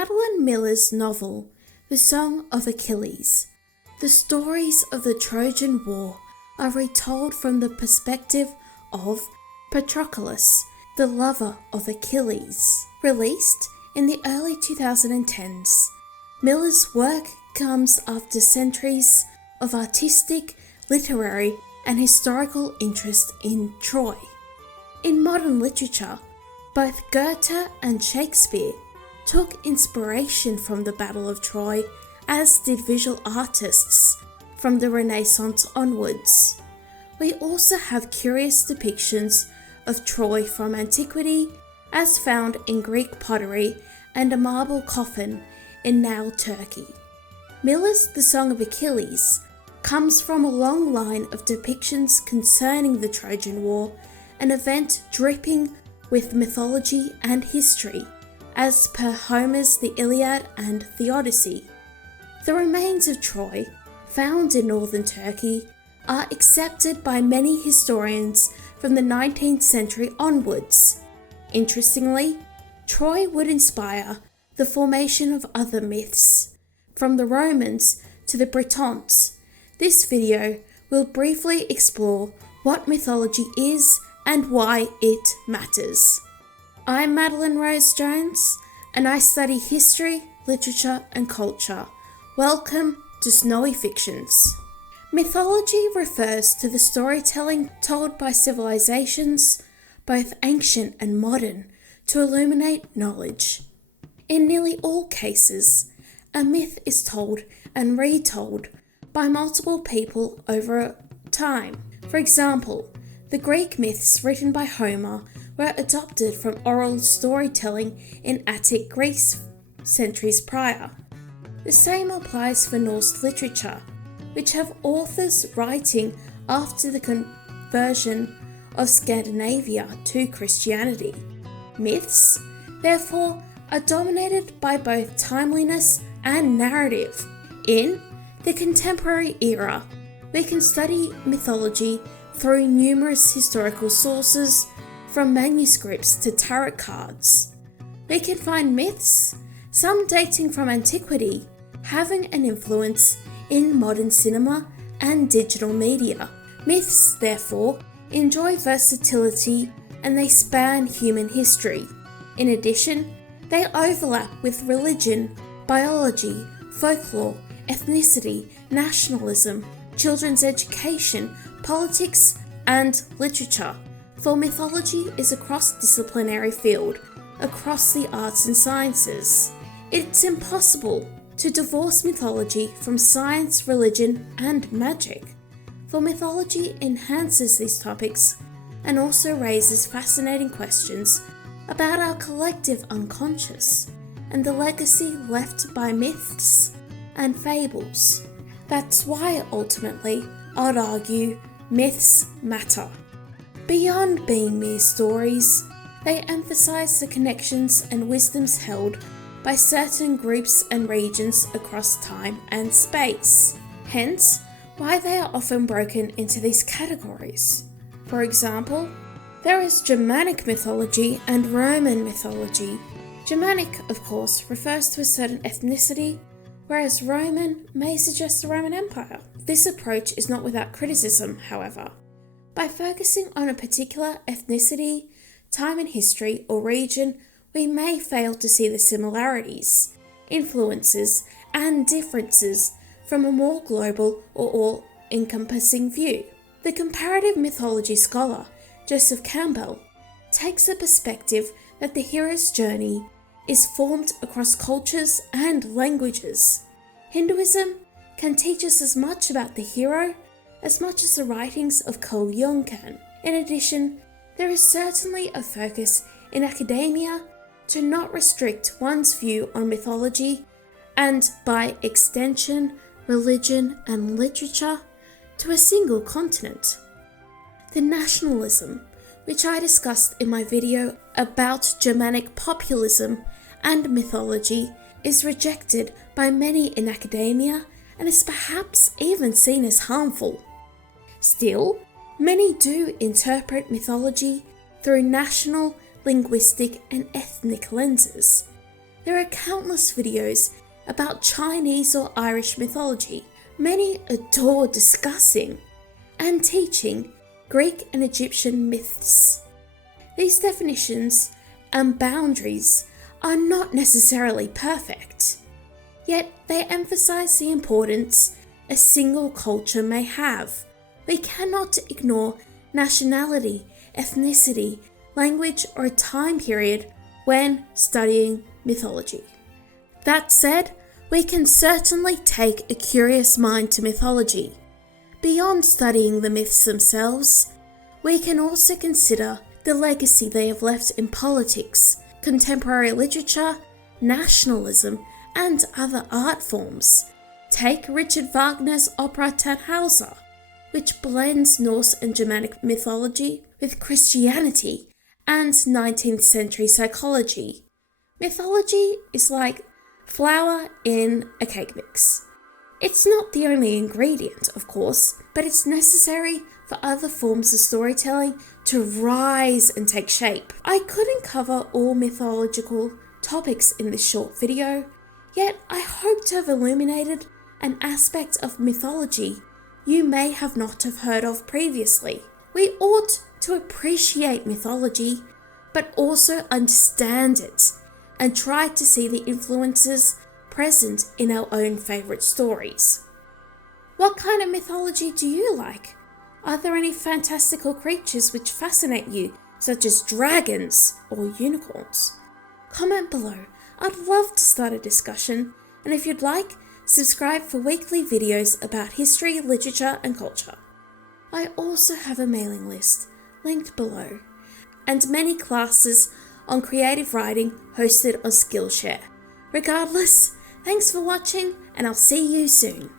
Madeline Miller's novel, The Song of Achilles, the stories of the Trojan War are retold from the perspective of Patroclus, the lover of Achilles. Released in the early 2010s, Miller's work comes after centuries of artistic, literary, and historical interest in Troy. In modern literature, both Goethe and Shakespeare took inspiration from the Battle of Troy, as did visual artists from the Renaissance onwards. We also have curious depictions of Troy from antiquity, as found in Greek pottery and a marble coffin in now Turkey. Miller's The Song of Achilles comes from a long line of depictions concerning the Trojan War, an event dripping with mythology and history, as per Homer's The Iliad and the Odyssey. The remains of Troy, found in northern Turkey, are accepted by many historians from the 19th century onwards. Interestingly, Troy would inspire the formation of other myths, from the Romans to the Britons. This video will briefly explore what mythology is and why it matters. I'm Madeleine Rose Jones, and I study history, literature, and culture. Welcome to Snowy Fictions. Mythology refers to the storytelling told by civilizations, both ancient and modern, to illuminate knowledge. In nearly all cases, a myth is told and retold by multiple people over time. For example, the Greek myths written by Homer were adopted from oral storytelling in Attic Greece centuries prior. The same applies for Norse literature, which have authors writing after the conversion of Scandinavia to Christianity. Myths, therefore, are dominated by both timeliness and narrative. In the contemporary era, we can study mythology through numerous historical sources, from manuscripts to tarot cards. We can find myths, some dating from antiquity, having an influence in modern cinema and digital media. Myths, therefore, enjoy versatility and they span human history. In addition, they overlap with religion, biology, folklore, ethnicity, nationalism, children's education, politics, and literature, for mythology is a cross-disciplinary field across the arts and sciences. It's impossible to divorce mythology from science, religion, and magic, for mythology enhances these topics and also raises fascinating questions about our collective unconscious and the legacy left by myths and fables. That's why, ultimately, I'd argue myths matter. Beyond being mere stories, they emphasize the connections and wisdoms held by certain groups and regions across time and space. Hence, why they are often broken into these categories. For example, there is Germanic mythology and Roman mythology. Germanic, of course, refers to a certain ethnicity, whereas Roman may suggest the Roman Empire. This approach is not without criticism, however. By focusing on a particular ethnicity, time in history, or region, we may fail to see the similarities, influences, and differences from a more global or all-encompassing view. The comparative mythology scholar, Joseph Campbell, takes the perspective that the hero's journey is formed across cultures and languages. Hinduism can teach us as much about the hero as much as the writings of Carl Jung can. In addition, there is certainly a focus in academia to not restrict one's view on mythology and, by extension, religion and literature to a single continent. The nationalism, which I discussed in my video about Germanic populism and mythology, is rejected by many in academia and is perhaps even seen as harmful. Still, many do interpret mythology through national, linguistic, and ethnic lenses. There are countless videos about Chinese or Irish mythology. Many adore discussing and teaching Greek and Egyptian myths. These definitions and boundaries are not necessarily perfect, yet they emphasize the importance a single culture may have. We cannot ignore nationality, ethnicity, language, or time period when studying mythology. That said, we can certainly take a curious mind to mythology. Beyond studying the myths themselves, we can also consider the legacy they have left in politics, contemporary literature, nationalism, and other art forms. Take Richard Wagner's opera Tannhauser, which blends Norse and Germanic mythology with Christianity and 19th century psychology. Mythology is like flour in a cake mix. It's not the only ingredient, of course, but it's necessary for other forms of storytelling to rise and take shape. I couldn't cover all mythological topics in this short video, yet I hope to have illuminated an aspect of mythology you may have not have heard of previously. We ought to appreciate mythology, but also understand it, and try to see the influences present in our own favourite stories. What kind of mythology do you like? Are there any fantastical creatures which fascinate you, such as dragons or unicorns? Comment below. I'd love to start a discussion, and if you'd like, subscribe for weekly videos about history, literature, and culture. I also have a mailing list, linked below, and many classes on creative writing hosted on Skillshare. Regardless, thanks for watching, and I'll see you soon.